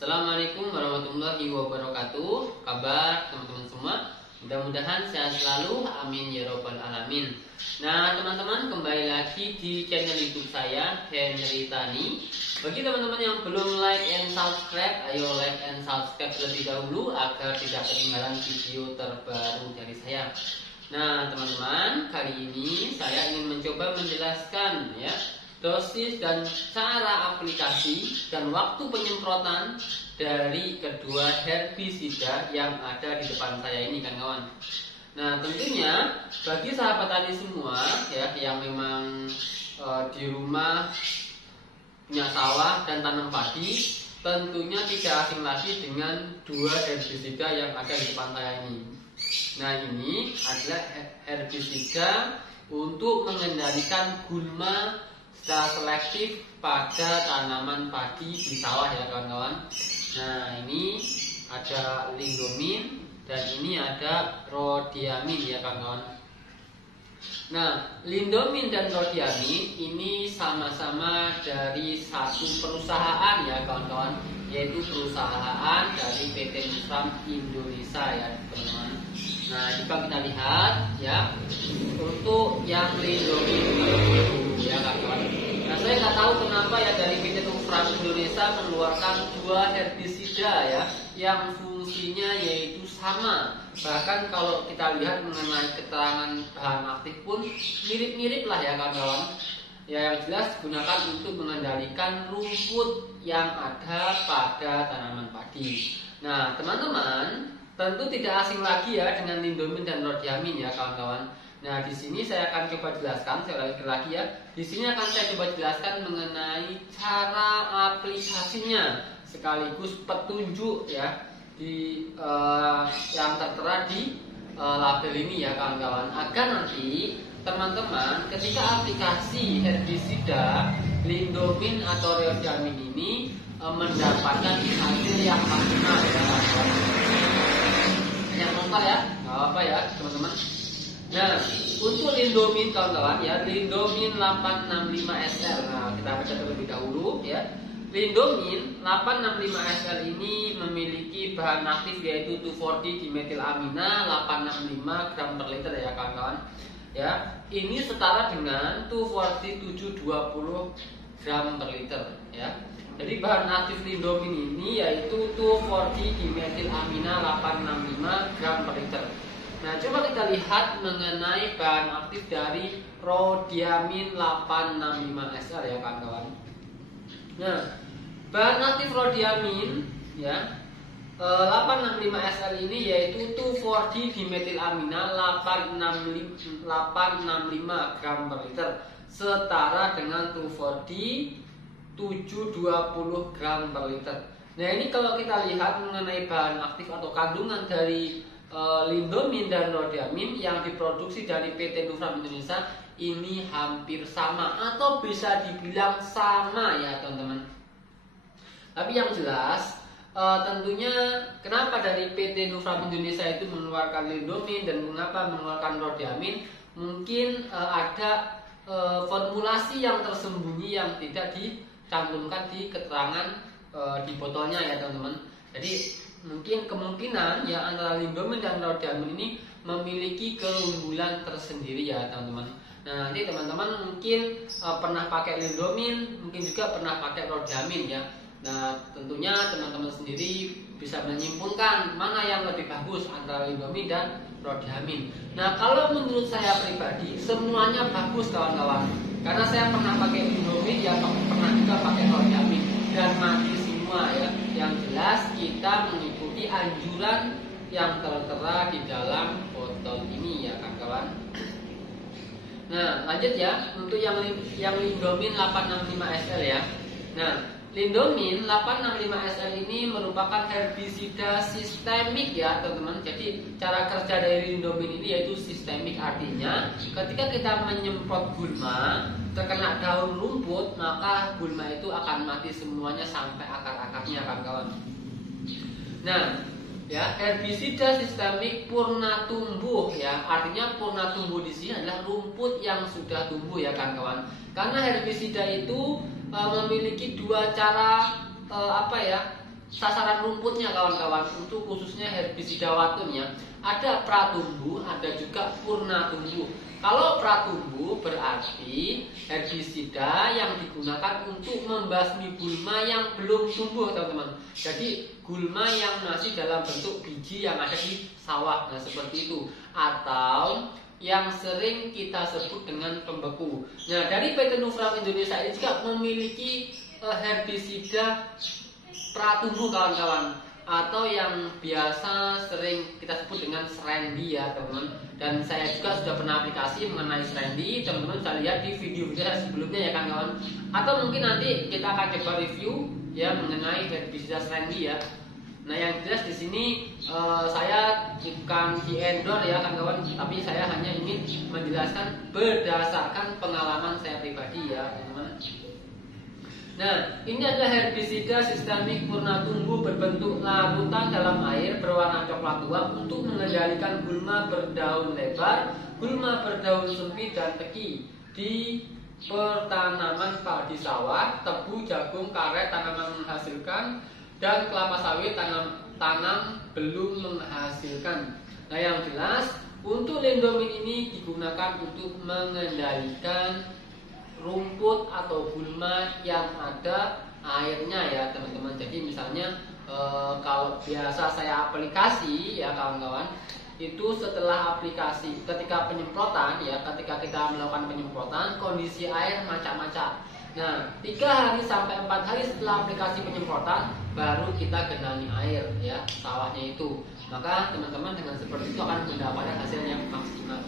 Assalamualaikum warahmatullahi wabarakatuh. Kabar teman-teman semua? Mudah-mudahan sehat selalu. Amin ya robbal alamin. Nah teman-teman, kembali lagi di channel YouTube saya, Henry Tani. Bagi teman-teman yang belum like and subscribe, ayo like and subscribe terlebih dahulu agar tidak ketinggalan video terbaru dari saya. Nah teman-teman, kali ini saya ingin mencoba menjelaskan ya dosis dan cara aplikasi dan waktu penyemprotan dari kedua herbisida yang ada di depan saya ini kan kawan. Nah tentunya bagi sahabat tani semua ya yang memang di rumah punya sawah dan tanam padi, tentunya tidak asing lagi dengan dua herbisida yang ada di depan saya ini. Nah ini adalah herbisida untuk mengendalikan gulma secara selektif pada tanaman padi di sawah ya kawan-kawan. Nah ini ada lindomin dan ini ada rhodiamin ya kawan-kawan. Nah lindomin dan rhodiamin ini sama-sama dari satu perusahaan ya kawan-kawan, yaitu perusahaan dari PT Nufram Indonesia ya teman-teman. Nah jika kita lihat ya untuk yang lindomin ya kawan-kawan. Nah saya nggak tahu kenapa ya dari PT Nufram Indonesia mengeluarkan dua herbisida ya yang fungsinya yaitu sama. Bahkan kalau kita lihat mengenai keterangan bahan aktif pun mirip-mirip lah ya kawan-kawan. Ya yang jelas digunakan untuk mengendalikan rumput yang ada pada tanaman padi. Nah teman-teman tentu tidak asing lagi ya dengan lindomin dan rhodiamin ya kawan-kawan. Nah di sini saya akan coba jelaskan, saya ulangi lagi ya. Di sini akan saya coba jelaskan mengenai cara aplikasinya sekaligus petunjuk ya di yang tertera di label ini ya kawan-kawan, agar nanti teman-teman ketika aplikasi herbisida lindomin atau rhodiamin ini mendapatkan hasil yang maksimal ya kawan-kawan. Yang lengkap ya, nggak apa ya teman-teman. Nah untuk lindomin kawan-kawan ya, lindomin 865SL. Nah kita baca terlebih dahulu ya. Lindomin 865SL ini memiliki bahan aktif yaitu 2,4-D dimetilamina 865 gram per liter ya kawan-kawan. Ya, ini setara dengan 2,4-D 720 gram per liter ya. Jadi bahan aktif lindomin ini yaitu 2,4-D dimetilamina 865 gram per liter. Nah, coba kita lihat mengenai bahan aktif dari rhodiamin 865SL ya kawan-kawan. Nah, bahan aktif rhodiamin ya 865SL ini yaitu 2,4-D dimetilamina 865 gram per liter, setara dengan 2,4-D 720 gram per liter. Nah ini kalau kita lihat mengenai bahan aktif atau kandungan dari lindomin dan rhodiamin yang diproduksi dari PT Nufram Indonesia ini hampir sama atau bisa dibilang sama ya teman-teman. Tapi yang jelas tentunya kenapa dari PT Nufram Indonesia itu mengeluarkan lindomin dan mengapa mengeluarkan rhodiamin, mungkin ada formulasi yang tersembunyi yang tidak dicantumkan di keterangan di botolnya ya teman-teman. Jadi mungkin kemungkinan ya antara lindomin dan rhodiamin ini memiliki keunggulan tersendiri ya teman-teman. Nah nanti teman-teman mungkin pernah pakai lindomin, mungkin juga pernah pakai rhodiamin ya. Nah tentunya teman-teman sendiri bisa menyimpulkan mana yang lebih bagus antara lindomin dan rhodiamin. Nah kalau menurut saya pribadi semuanya bagus kawan-kawan, karena saya pernah pakai lindomin ya, pernah juga pakai rhodiamin dan mati semua ya. Yang jelas kita mengikuti anjuran yang tertera di dalam botol ini ya kawan-kawan. Nah lanjut ya untuk yang lindomin 865SL ya. Nah lindomin 865SL ini merupakan herbisida sistemik ya teman-teman. Jadi cara kerja dari lindomin ini yaitu sistemik, artinya ketika kita menyemprot gulma terkena daun rumput, maka gulma itu akan mati semuanya sampai akar-akarnya kawan-kawan. Nah ya herbisida sistemik purna tumbuh ya, artinya purna tumbuh di sini adalah rumput yang sudah tumbuh ya kawan-kawan. Karena herbisida itu memiliki dua cara sasaran rumputnya kawan-kawan, untuk khususnya herbisida watun ya. Ada pratumbuh, ada juga purnatumbuh. Kalau pratumbuh berarti herbisida yang digunakan untuk membasmi gulma yang belum tumbuh, teman-teman. Jadi gulma yang masih dalam bentuk biji yang ada di sawah, nah seperti itu. Atau yang sering kita sebut dengan pembeku. Nah, dari PT Nufram Indonesia ini juga memiliki herbisida pratumbuh kawan-kawan, atau yang biasa sering kita sebut dengan Serendi ya teman-teman. Dan saya juga sudah pernah aplikasi mengenai Serendi, teman-teman bisa lihat di video-video saya sebelumnya ya kawan-kawan. Atau mungkin nanti kita akan coba review ya mengenai herbisida Serendi ya. Nah, yang jelas di sini saya bukan di-endorse ya kawan-kawan, tapi saya hanya ingin menjelaskan berdasarkan pengalaman saya pribadi ya teman-teman. Nah, ini adalah herbisida sistemik purnatumbuh berbentuk larutan dalam air berwarna coklat tua untuk mengendalikan gulma berdaun lebar, gulma berdaun sempit dan teki di pertanaman padi sawah, tebu, jagung, karet, tanaman menghasilkan, dan kelapa sawit tanam belum menghasilkan. Nah, yang jelas untuk Lindomin ini digunakan untuk mengendalikan rumput atau gulma yang ada airnya ya teman-teman. Jadi misalnya kalau biasa saya aplikasi ya kawan-kawan, itu setelah aplikasi ketika penyemprotan ya, ketika kita melakukan penyemprotan kondisi air macak-macak. Nah, 3 hari sampai 4 hari setelah aplikasi penyemprotan baru kita genangi air ya sawahnya itu. Maka teman-teman dengan seperti itu akan mendapatkan hasil yang maksimal.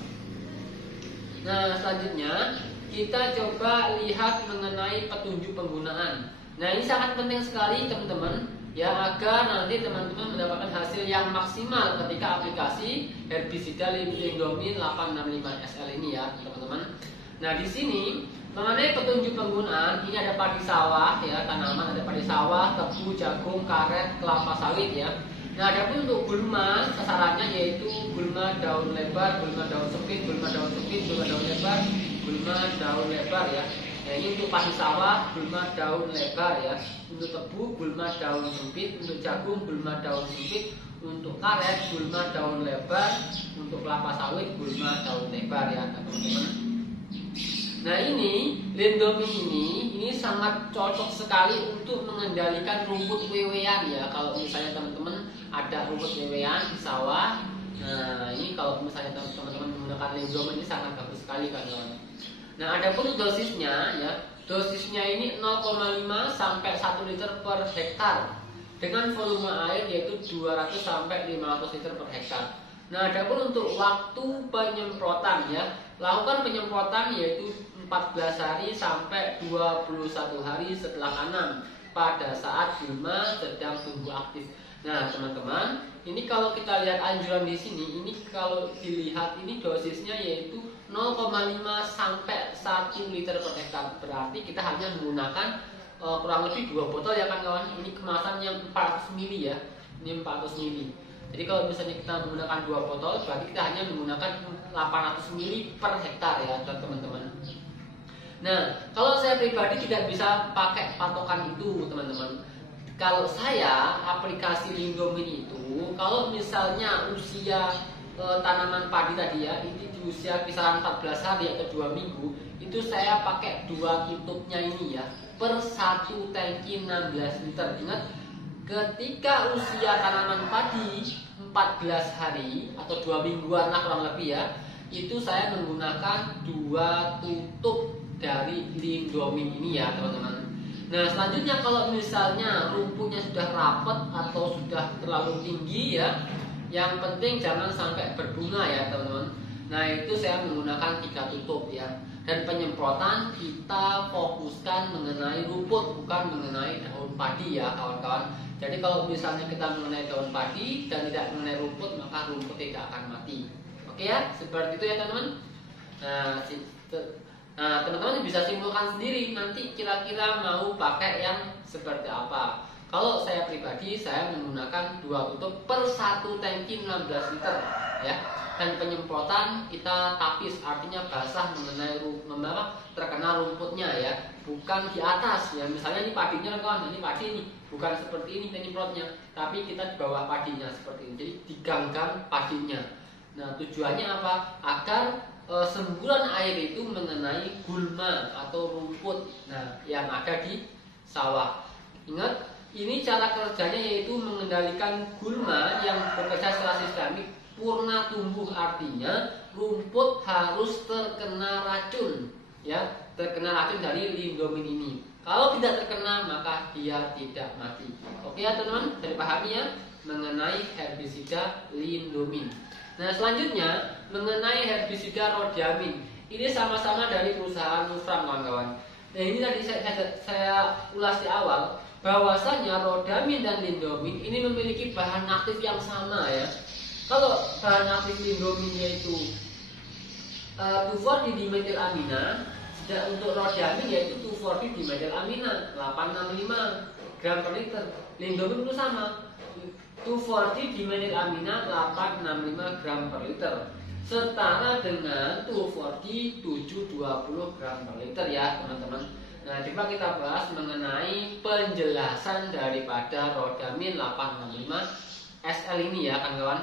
Nah, selanjutnya kita coba lihat mengenai petunjuk penggunaan. Nah, ini sangat penting sekali teman-teman ya, agar nanti teman-teman mendapatkan hasil yang maksimal ketika aplikasi herbisida Lindomin 865 SL ini ya teman-teman. Nah, di sini mengenai petunjuk penggunaan, ini ada padi sawah ya, tanaman ada padi sawah, tebu, jagung, karet, kelapa sawit ya. Nah, adapun untuk gulma sasarannya yaitu gulma daun lebar, gulma daun sempit, gulma daun sempit, gulma daun lebar, gulma daun lebar ya. Nah, ini untuk padi sawah gulma daun lebar ya. Untuk tebu gulma daun sempit, untuk jagung gulma daun sempit, untuk karet gulma daun lebar, untuk kelapa sawit gulma daun lebar ya teman-teman. Nah, ini Lindomin ini sangat cocok sekali untuk mengendalikan rumput wewean ya. Kalau misalnya teman-teman ada rumput wewean di sawah, nah ini kalau misalnya teman-teman menggunakan Lindomin ini sangat bagus sekali kan. Nah, adapun dosisnya ya, dosisnya ini 0,5 sampai 1 liter per hektar dengan volume air yaitu 200 sampai 500 liter per hektar. Nah, adapun untuk waktu penyemprotan ya, lakukan penyemprotan yaitu 14 hari sampai 21 hari setelah tanam pada saat gulma sedang tumbuh aktif. Nah, teman-teman, ini kalau kita lihat anjuran di sini, ini kalau dilihat ini dosisnya yaitu 0,5 sampai 1 liter per hektar. Berarti kita hanya menggunakan kurang lebih 2 botol ya kan kawan. Ini kemasan yang 400 ml ya. Ini 400 ml. Jadi kalau misalnya kita menggunakan 2 botol, berarti kita hanya menggunakan 800 ml per hektar ya teman-teman. Nah, kalau saya pribadi tidak bisa pakai patokan itu teman-teman. Kalau saya aplikasi Lindomin itu, kalau misalnya usia tanaman padi tadi ya, ini di usia kisaran 14 hari atau 2 minggu, itu saya pakai 2 tutupnya ini ya, per 1 tangki 16 liter. Ingat, ketika usia tanaman padi 14 hari atau 2 mingguan lah kurang lebih ya, itu saya menggunakan 2 tutup dari Lindomin ini ya teman-teman. Nah, selanjutnya kalau misalnya rumputnya sudah rapat atau sudah terlalu tinggi ya, yang penting jangan sampai berbunga ya teman-teman. Nah, itu saya menggunakan 3 tutup ya. Dan penyemprotan kita fokuskan mengenai rumput, bukan mengenai daun padi ya kawan-kawan. Jadi kalau misalnya kita mengenai daun padi dan tidak mengenai rumput, maka rumput tidak akan mati. Oke ya, seperti itu ya teman-teman. Nah, teman-teman bisa simpulkan sendiri nanti kira-kira mau pakai yang seperti apa. Kalau saya pribadi, saya menggunakan 2 tutup per 1 tangki 16 liter ya. Dan penyemprotan kita tapis, artinya basah mengenai terkena rumputnya ya. bukan di atas ya. Misalnya ini padinya kawan, ini padi ini bukan seperti ini penyemprotnya, tapi kita di bawah padinya seperti ini. Jadi diganggang padinya. Nah, tujuannya apa? Agar semburan air itu mengenai gulma atau rumput yang ada di sawah. Ingat, ini cara kerjanya yaitu mengendalikan gulma yang bekerja secara sistemik purna tumbuh, artinya rumput harus terkena racun ya, terkena racun dari lindomin ini. Kalau tidak terkena maka dia tidak mati. Oke ya teman-teman, sudah dipahami ya mengenai herbisida lindomin. Nah, selanjutnya mengenai herbisida rodiamin. Ini sama-sama dari perusahaan Nufram kawan-kawan. Nah, ini tadi saya ulas di awal bahwasanya rodiamin dan lindomin ini memiliki bahan aktif yang sama ya. Kalau bahan aktif lindomin yaitu 2,4-dimetilamina, sedang untuk rodiamin yaitu 2,4-dimetilamina 865 gram per liter. Lindomin itu sama, 2,4-dimetilamina 865 gram per liter, setara dengan 2,4-720 gram per liter ya teman-teman. Nah, coba kita bahas mengenai penjelasan daripada rodiamin 865 SL ini ya kawan-kawan.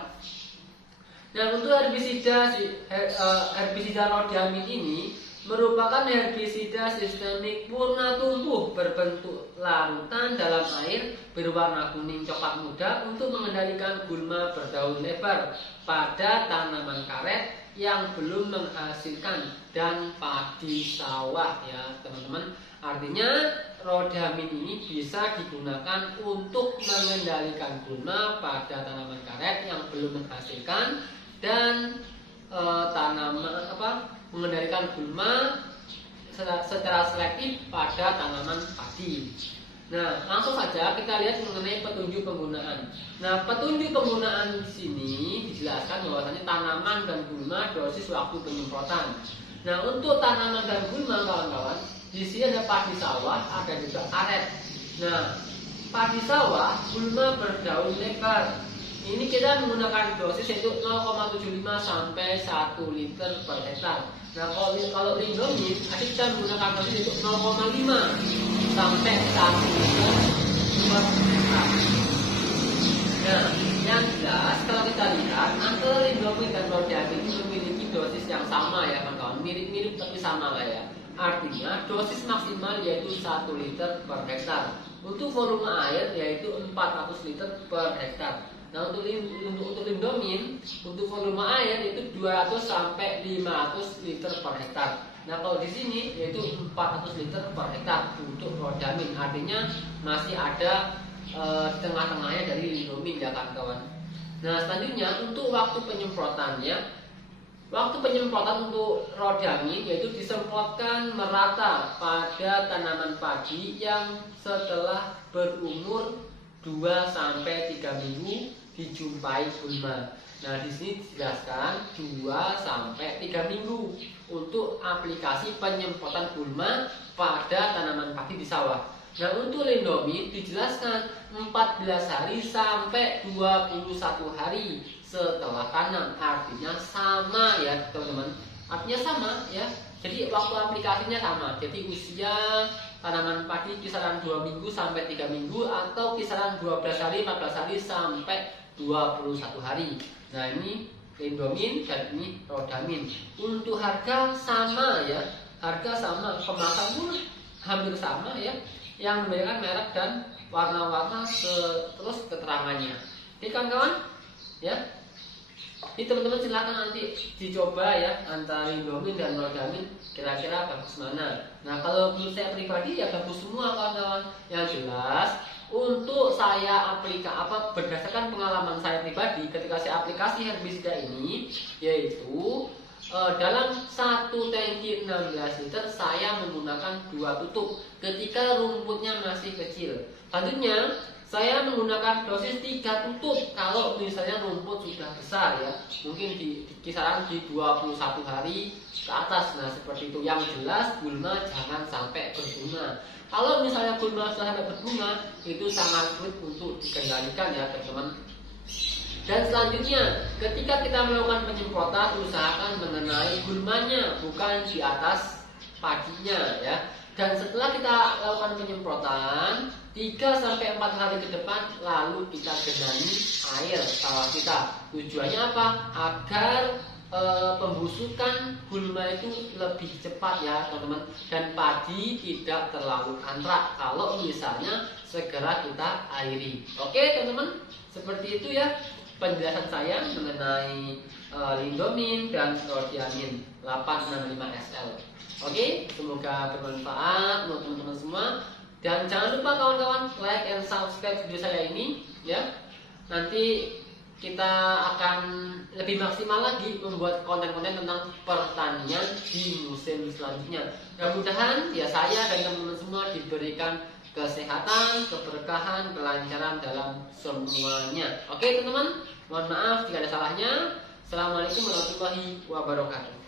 Nah, untuk herbisida rodiamin ini merupakan herbisida sistemik purna tumbuh berbentuk larutan dalam air berwarna kuning coklat muda untuk mengendalikan gulma berdaun lebar pada tanaman karet yang belum menghasilkan dan padi sawah ya teman-teman. Artinya rodiamin ini bisa digunakan untuk mengendalikan gulma pada tanaman karet yang belum menghasilkan dan mengendalikan gulma secara selektif pada tanaman padi. Nah, langsung saja kita lihat mengenai petunjuk penggunaan. Nah, petunjuk penggunaan di sini dijelaskan bahwasanya tanaman dan gulma, dosis, waktu penyemprotan. Nah, untuk tanaman dan gulma kawan-kawan, di sini ada padi sawah, ada juga karet. Nah, padi sawah, gulma berdaun lebar. Ini kita menggunakan dosis yaitu 0,75 sampai 1 liter per hektar. Nah, kalau lindomin, kita menggunakan dosis yaitu 0,5 sampai 1 liter per hektar. Nah, yang jelas kalau kita lihat antara lindomin dan rodiamin itu memiliki dosis yang sama ya kawan-kawan, mirip-mirip tapi sama lah ya. Artinya dosis maksimal yaitu 1 liter per hektar. Untuk volume air yaitu 400 liter per hektar. Nah, untuk lindomin, untuk volume air itu 200 sampai 500 liter per hektar. Nah, kalau di sini yaitu 400 liter per hektar untuk rodiamin. Artinya masih ada tengah-tengahnya dari lindomin ya kawan-kawan. Nah, selanjutnya untuk waktu penyemprotannya. Waktu penyemprotan untuk rodiamin yaitu disemprotkan merata pada tanaman padi yang setelah berumur 2 sampai 3 minggu dijumpai gulma. Nah, di sini dijelaskan 2 sampai 3 minggu untuk aplikasi penyemprotan gulma pada tanaman padi di sawah. Nah, untuk lindomin dijelaskan 14 hari sampai 21 hari setelah tanam. Artinya sama ya teman-teman. Artinya sama ya. Jadi waktu aplikasinya sama. Jadi usia tanaman padi kisaran 2 minggu sampai 3 minggu atau kisaran 12 hari, 14 hari sampai 21 hari. Nah, ini lindomin dan ini rodiamin. Untuk harga sama ya. Harga sama, kemasan pun hampir sama ya. Yang membedakan merek dan warna-warna terus keterangannya. Oke kawan-kawan ya. Ini teman-teman silakan nanti dicoba ya antara lindomin dan rodiamin kira-kira bagus mana. Nah, kalau menurut saya pribadi ya bagus semua kawan-kawan. Yang jelas untuk saya berdasarkan pengalaman saya pribadi ketika saya aplikasi herbisida ini yaitu dalam 1 tangki 16 liter saya menggunakan 2 tutup ketika rumputnya masih kecil. Selanjutnya saya menggunakan dosis 3 tutup kalau misalnya rumput sudah besar ya, mungkin di kisaran di 21 hari ke atas. Nah, seperti itu. Yang jelas gulma jangan sampai berbunga. Kalau misalnya gulma sudah sampai berbunga, itu sangat sulit untuk dikendalikan ya teman-teman. Dan selanjutnya, ketika kita melakukan penyemprotan, usahakan mengenai gulmanya, bukan di atas padinya ya. Dan setelah kita lakukan penyemprotan 3-4 hari ke depan, lalu kita genangi air sawah kita. Tujuannya apa? Agar pembusukan gulma itu lebih cepat ya teman-teman, dan padi tidak terlalu antrak kalau misalnya segera kita airi. Oke teman-teman, seperti itu ya penjelasan saya mengenai Lindomin dan Rodiamin 865SL. Oke, semoga bermanfaat untuk teman-teman semua, dan jangan lupa kawan-kawan like and subscribe video saya ini ya. Nanti kita akan lebih maksimal lagi membuat konten-konten tentang pertanian di musim selanjutnya. Mudah-mudahan ya saya dan teman-teman semua diberikan kesehatan, keberkahan, kelancaran dalam semuanya. Oke teman-teman, mohon maaf jika ada salahnya. Assalamualaikum warahmatullahi wabarakatuh.